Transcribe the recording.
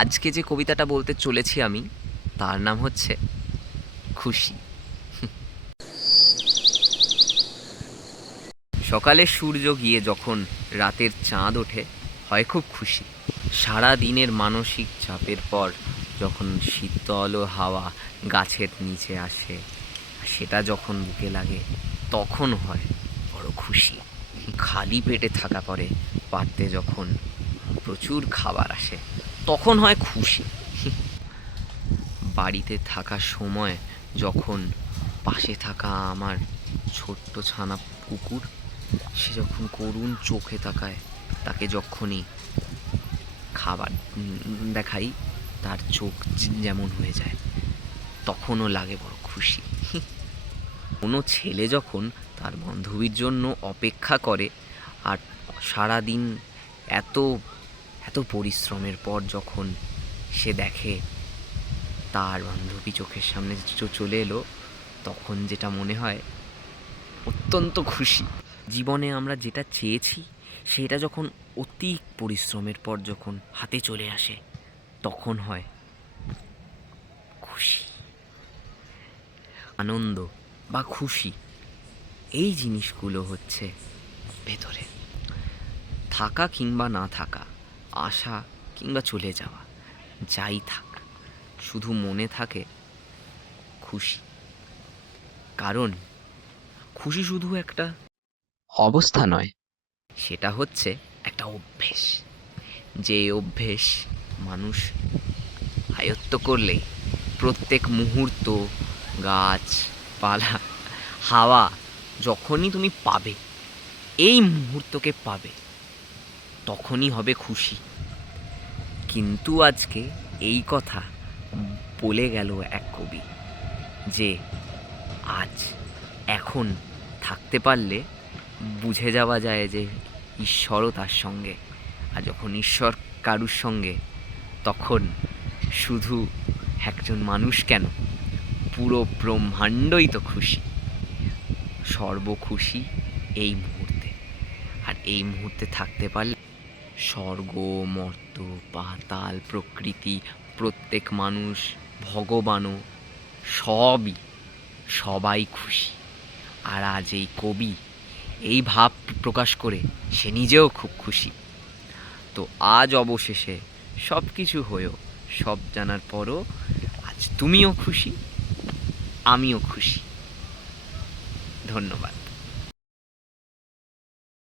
আজকে যে কবিতাটা বলতে চলেছি আমি, তার নাম হচ্ছে খুশি। সকালে সূর্য গিয়ে যখন রাতের চাঁদ ওঠে, হয় খুব খুশি। সারা দিনের মানসিক চাপের পর যখন শীতল হাওয়া গাছের নিচে আসে, সেটা যখন বুকে লাগে, তখন হয় বড় খুশি। খালি পেটে থাকা পরে পাতে যখন প্রচুর খাবার আসে, তখন হয় খুশি। বাড়িতে থাকার সময় যখন পাশে থাকা আমার ছোট্ট ছানা কুকুর, সে যখন করুণ চোখে তাকায়, তাকে যখনই খাবার দেখাই, তার চোখ যেমন হয়ে যায়, তখনও লাগে বড় খুশি। কোনো ছেলে যখন তার বান্ধবীর জন্য অপেক্ষা করে, আর সারাদিন এত এত পরিশ্রমের পর যখন সে দেখে তার বান্ধবী চোখের সামনে চলে এলো, তখন যেটা মনে হয় অত্যন্ত খুশি। জীবনে আমরা যেটা চেয়েছি সেটা যখন অতি পরিশ্রমের পর যখন হাতে চলে আসে, তখন হয় খুশি। আনন্দ বা খুশি, এই জিনিসগুলো হচ্ছে ভেতরে থাকা কিংবা না থাকা, আসা কিংবা চলে যাওয়া, যাই থাক, শুধু মনে থাকে খুশি। কারণ খুশি শুধু একটা অবস্থা নয়, সেটা হচ্ছে একটা অভ্যেস। যে অভ্যেস মানুষ আয়ত্ত করলে প্রত্যেক মুহূর্ত, গাছপালা, হাওয়া যখনই তুমি পাবে, এই মুহূর্তকে পাবে, তখনই হবে খুশি। কিন্তু আজকে এই কথা বলে গেল এক কবি, যে আজ এখন থাকতে পারলে বুঝে যাওয়া যায় যে ঈশ্বরও তার সঙ্গে। আর যখন ঈশ্বর কারুর সঙ্গে, তখন শুধু একজন মানুষ কেন, পুরো ব্রহ্মাণ্ডই তো খুশি। সর্বখুশি এই মুহূর্তে। আর এই মুহূর্তে থাকতে পারলে স্বর্গ, মর্ত, পাতাল, প্রকৃতি, প্রত্যেক মানুষ, ভগবানও, সবাই খুশি। আর আজ এই কবি এই ভাব প্রকাশ করে সে নিজেও খুব খুশি। তো আজ অবশেষে সব কিছু হয়েও, সব জানার পরও, আজ তুমিও খুশি, আমিও খুশি। ধন্যবাদ।